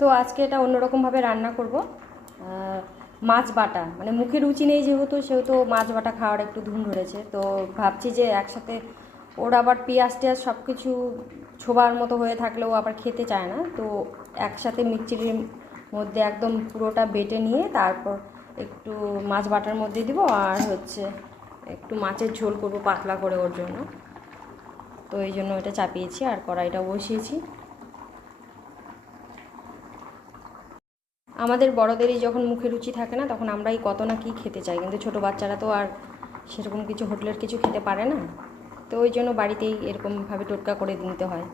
তো আজকে এটা অন্যরকমভাবে রান্না করব। মাছ বাটা, মানে মুখে রুচি নেই সেহেতু মাছ বাটা খাওয়ার একটু ধুম ধরেছে। তো ভাবছি যে একসাথে ওর আবার পেঁয়াজ টেয়াজ সব কিছু ছোবার মতো হয়ে থাকলেও আবার খেতে চায় না। তো একসাথে মিক্সির মধ্যে একদম পুরোটা বেটে নিয়ে তারপর একটু মাছ বাটার মধ্যে দিব, আর হচ্ছে একটু মাছের ঝোল করব পাতলা করে ওর জন্য। তো এই জন্য এটা চাপিয়েছি আর কড়াইটা বসিয়েছি। আমাদের বড়দেরই যখন মুখে রুচি থাকে না তখন আমরাই কত না কী খেতে চাই, কিন্তু ছোটো বাচ্চারা তো আর সেরকম কিছু হোটেলের কিছু খেতে পারে না। তো ওই জন্য বাড়িতেই এরকমভাবে টোটকা করে নিতে হয়।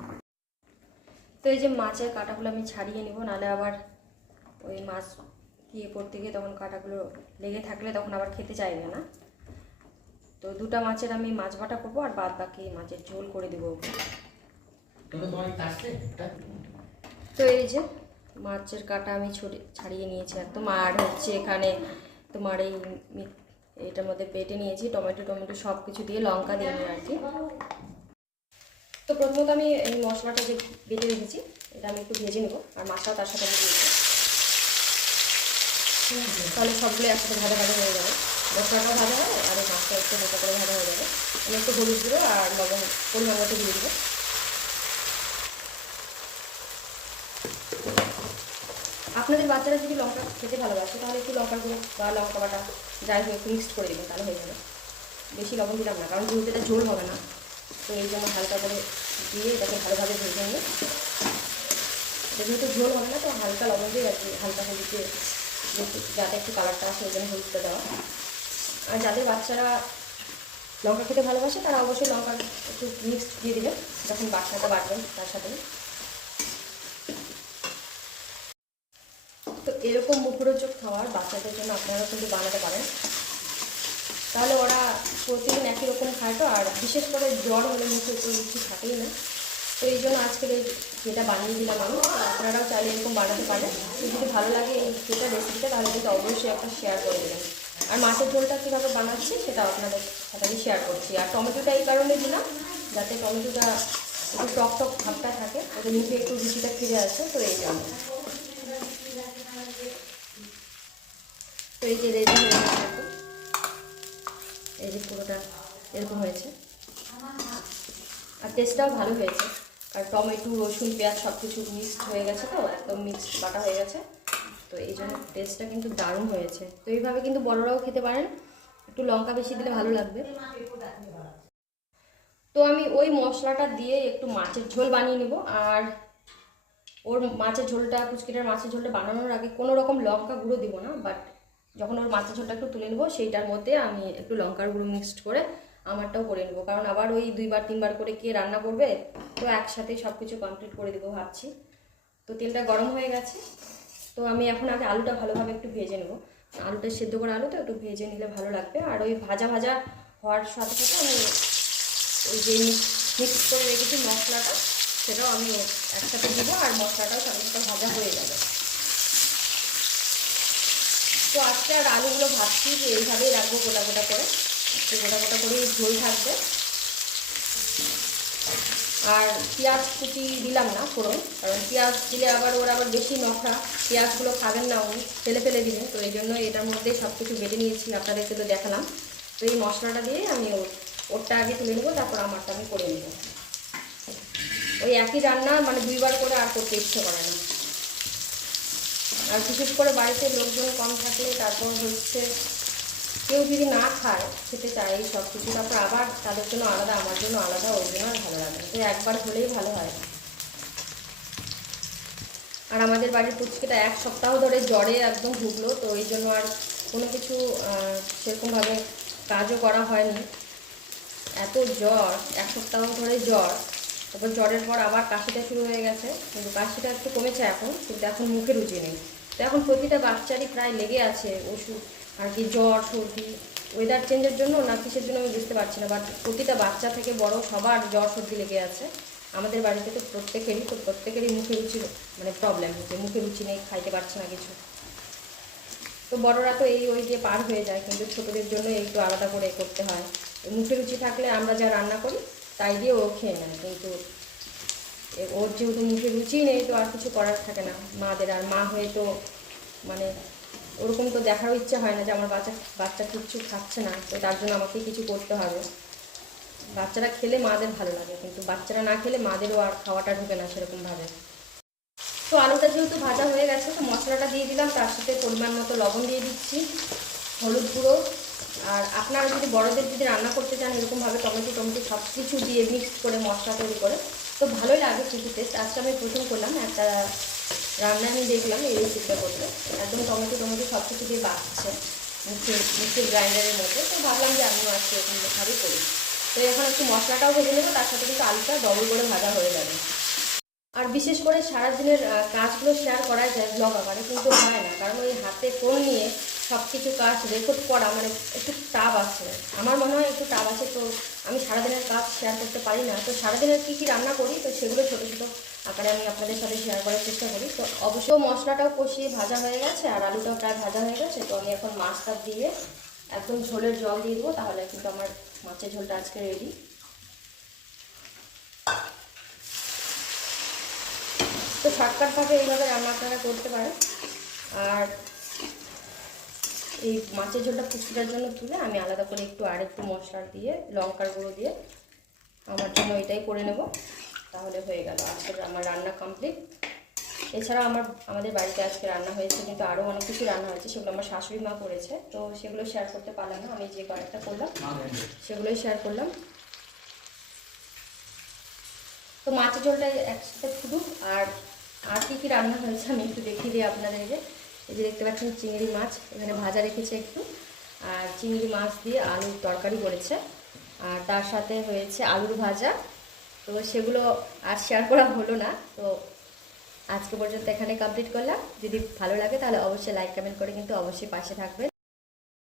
তো এই যে মাছের কাঁটাগুলো আমি ছাড়িয়ে নেব, নাহলে আবার ওই মাছ দিয়ে করতে গিয়ে তখন কাঁটাগুলো লেগে থাকলে তখন আবার খেতে চাইবে না। তো দুটা মাছের আমি মাছ বাটা করবো আর বাদ বাকি মাছের ঝোল করে দেবো। তো এই যে মাছের কাঁটা আমি ছাড়িয়ে নিয়েছি একদম, আর হচ্ছে এখানে তোমার এটার মধ্যে বেটে নিয়েছি টমেটো সব কিছু দিয়ে, লঙ্কা দিয়ে নিয়ে আর কি। তো প্রথমত আমি এই মশলাটা যে বেটে রেখেছি এটা আমি একটু ভেজে নেব, আর মাছটাও তার সাথে আমি দিয়ে তাহলে সবগুলো একসাথে ভাজা ভাজা হয়ে যাবে। মশলাটাও ভাজা হবে আর এই মাছটা একটু মোটা করে ভাজা হয়ে যাবে। আমি একটু হলুদ গুঁড়ো আর লবণ পরিমাণ মতো দিয়ে দেবো। আপনাদের বাচ্চারা যদি লঙ্কা খেতে ভালোবাসে তাহলে একটু লঙ্কার গুঁড়ো বা লঙ্কা বাটা যাই হোক একটু মিক্সড করে দেবেন, তাহলে হয়ে যাবে। বেশি লবণ দিলাম না, কারণ যেহেতু এটা ঝোল হবে না। তো এই জন্য হালকা করে দিয়ে এটাকে ভালোভাবে ভেজে নিয়ে, এটা যেহেতু ঝোল হবে না তো হালকা লবণ দিয়ে আর কি, হালকা হলুদ দিয়ে যাতে একটু কালারটা আসে ওই জন্য হলুদটা দেওয়া। আর যাদের বাচ্চারা লঙ্কা খেতে ভালোবাসে তারা অবশ্যই লঙ্কা একটু মিক্সড দিয়ে দেবেন যখন বাটনাটা বাটবেন তার সাথে। তো এরকম মুখরোচক খাবার বাচ্চাদের জন্য আপনারা কিন্তু বানাতে পারেন, তাহলে ওরা প্রতিদিন একই রকম খায়। তো আর বিশেষ করে জ্বর হলে মুখে একটু রুচি থাকেই না। তো এই জন্য আজকের এই যেটা বানিয়ে দিলাম আমি, আপনারাও চাইলে এরকম বানাতে পারেন। যদি ভালো লাগে এই যেটা রেসিপিটা তাহলে কিন্তু অবশ্যই একটা শেয়ার করে দেবেন। আর মাছের ঝোলটা কীভাবে বানাচ্ছি সেটা আপনাদের সাথে শেয়ার করছি। আর টমেটোটা এই কারণে দিলাম যাতে টমেটোটা একটু টক টক ভাবটা থাকে, ওদের মুখে একটু রুচিটা ফিরে আসে। তো এই জন্য তো এই যে রেডি হয়ে গেছে, এই যে পুরোটা এরকম হয়েছে। আর টেস্টটাও ভালো হয়েছে, কারণ টমেটো রসুন পেঁয়াজ সব কিছু মিক্সড হয়ে গেছে, তো একদম মিক্সড বাটা হয়ে গেছে। তো এই জন্য টেস্টটা কিন্তু দারুণ হয়েছে। তো এইভাবে কিন্তু বড়রাও খেতে পারেন, একটু লঙ্কা বেশি দিলে ভালো লাগবে। তো আমি ওই মশলাটা দিয়ে একটু মাছের ঝোল বানিয়ে নেব। আর ওর মাছের ঝোলটা, কুচকিটার মাছের ঝোলটা বানানোর আগে কোনো রকম লঙ্কা গুঁড়ো দিব না, বাট যখন ওর মাছের ঝোলটা একটু তুলে নেবো সেইটার মধ্যে আমি একটু লঙ্কার গুঁড়ো মিক্সড করে আমারটাও করে নেবো, কারণ আবার ওই 2বার 3বার করে কে রান্না করবে। তো একসাথে সব কিছু কমপ্লিট করে দেবো ভাবছি। তো তেলটা গরম হয়ে গেছে, তো আমি এখন আগে আলুটা ভালোভাবে একটু ভেজে নেবো। আলুটা সেদ্ধ করে আলু তো একটু ভেজে নিলে ভালো লাগবে। আর ওই ভাজা ভাজা হওয়ার সাথে সাথে আমি ওই যে মিক্স করে রেখেছি মশলাটা সেটাও আমি একসাথে দিব, আর মশলাটাও সাথে সাথে ভাজা হয়ে যাবে। তো আজকে আর আলুগুলো ভাবছি যে এইভাবেই রাখবো গোটা গোটা করে, গোটা গোটা করেই ঝোল থাকবে। আর পেঁয়াজ কুচি দিলাম না ফোড়ন, কারণ পেঁয়াজ দিলে আবার ওরা আবার বেশি নখরা, পেঁয়াজগুলো খাবেন না, উনি ফেলে ফেলে দিবেন। তো এই জন্য এটার মধ্যে সব কিছু বেটে নিয়েছি, আপনাদেরকে তো দেখালাম। তো এই মশলাটা দিয়ে আমি ওরটা আগে তুলে নেবো, তারপর আমারটা আমি করে নেব। ওই একই রান্না মানে 2বার করে আর করতে ইচ্ছে করে না। আর বিশেষ করে বাড়িতে লোকজন কম থাকলে, তারপর হচ্ছে কেউ যদি না খায়, খেতে চায় এই সব কিছু, তারপর আবার তাদের জন্য আলাদা, আমার জন্য আলাদা, ওই জন্য আর ভালো লাগে না। তো একবার হলেই ভালো হয়। আর আমাদের বাড়ির পুচকিটা 1 সপ্তাহ ধরে জ্বরে একদম ভুগলো, তো ওই জন্য আর কোনো কিছু সেরকমভাবে কাজও করা হয়নি। এত জ্বর, 1 সপ্তাহ ধরে জ্বর, তারপর জ্বরের পর আবার কাশিটা শুরু হয়ে গেছে, কিন্তু কাশিটা একটু কমেছে এখন, কিন্তু এখন মুখে রুচি নেই। তো এখন প্রতিটা বাচ্চারই প্রায় লেগে আছে ওষুধ আর কি, জ্বর সর্দি, ওয়েদার চেঞ্জের জন্য না কিসের জন্য আমি বুঝতে পারছি না, বাট প্রতিটা বাচ্চা থেকে বড় সবার জ্বর সর্দি লেগে আছে। আমাদের বাড়িতে তো প্রত্যেকেরই মুখে রুচি মানে প্রবলেম হচ্ছে, মুখে রুচি নেই, খাইতে পারছে না কিছু। তো বড়রা তো এই ওই দিয়ে পার হয়ে যায়, কিন্তু ছোটদের জন্য একটু আলাদা করে করতে হয়। মুখে রুচি থাকলে আমরা যা রান্না করি তাই দিয়ে ও খেয়ে নেয়, কিন্তু ওর যেহেতু মুখে রুচি নেই তো আর কিছু করার থাকে না মাদের, আর মা হয়ে তো মানে ওরকম তো দেখারও ইচ্ছা হয় না যে আমার বাচ্চা কিচ্ছু খাচ্ছে না, তো তার জন্য আমাকে কিছু করতে হবে। বাচ্চারা খেলে মাদের ভালো লাগে, কিন্তু বাচ্চারা না খেলে মাদেরও আর খাওয়াটা ঢোকে না সেরকমভাবে। তো আলুটা যেহেতু ভাজা হয়ে গেছে, তো মশলাটা দিয়ে দিলাম, তার সাথে পরিমাণ মতো লবণ দিয়ে দিচ্ছি, হলুদ গুঁড়ো। আর আপনারা যদি বড়দের যদি রান্না করতে চান এরকমভাবে টমেটো সব কিছু দিয়ে মিক্স করে মশলা তৈরি করে, তো ভালোই লাগে কিন্তু টেস্ট। আজকে আমি প্রথম করলাম একটা রান্না, আমি দেখলাম এই রেসিপিটা করতে, একদম টমেটো সব কিছু দিয়ে বাড়ছে মিক্সির গ্রাইন্ডারের মধ্যে। তো ভাবলাম যে আমিও আজকে এরকমভাবেই করি। তো এখন একটু মশলাটাও ভেজে নেবো, তার সাথে কিন্তু আলুটা ডবল করে ভাজা হয়ে যাবে। আর বিশেষ করে সারাদিনের কাজগুলো শেয়ার করা যায় ব্লগ আকারে, কিন্তু হয় না, কারণ ওই হাতে ফোন নিয়ে সব কিছু কাজ রেকর্ড করা মানে একটু টাফ আছে, আমার মনে হয় একটু টাফ আছে। তো আমি সারাদিনের কাজ শেয়ার করতে পারি না। তো সারাদিনের কী কী রান্না করি, তো সেগুলো ছোটো ছোটো আকারে আমি আপনাদের সাথে শেয়ার করার চেষ্টা করি। তো অবশ্যই মশলাটাও কষিয়ে ভাজা হয়ে গেছে আর আলুটাও প্রায় ভাজা হয়ে গেছে। তো আমি এখন মাছটা দিয়ে একদম ঝোলের জল দিয়ে দেবো, তাহলে কিন্তু আমার মাছের ঝোলটা আজকে রেডি। তো শর্টকাটভাবে এইভাবে রান্না আপনারা করতে পারেন। আর এই মাছের ঝোলটা পুষ্টিটার জন্য তুলে আমি আলাদা করে একটু মশলা দিয়ে লঙ্কার গুঁড়ো দিয়ে আমার জন্য এটাই করে নেব, তাহলে হয়ে গেল আজকে আমার রান্না কমপ্লিট। এছাড়া আমাদের বাড়িতে আজকে রান্না হয়েছে, কিন্তু আরও অনেক কিছু রান্না হয়েছে, সেগুলো আমার শাশুড়ি মা করেছে, তো সেগুলো শেয়ার করতে পারলাম না। আমি যে কয়েকটা করলাম সেগুলোই শেয়ার করলাম। তো মাছের ঝোলটা একসাথে ফুটুক। আর কী কী রান্না হয়েছে আমি একটু দেখিয়ে দিই আপনাদের। এই যে দেখতে পাচ্ছেন চিংড়ি মাছ এখানে ভাজা রেখেছে একটু, আর চিংড়ি মাছ দিয়ে আলুর তরকারি করেছে, আর তার সাথে হয়েছে আলুর ভাজা। তো সেগুলো আর শেয়ার করা হলো না। তো আজকে পর্যন্ত এখানে কমপ্লিট করলাম। যদি ভালো লাগে তাহলে অবশ্যই লাইক কমেন্ট করে কিন্তু অবশ্যই পাশে থাকবেন।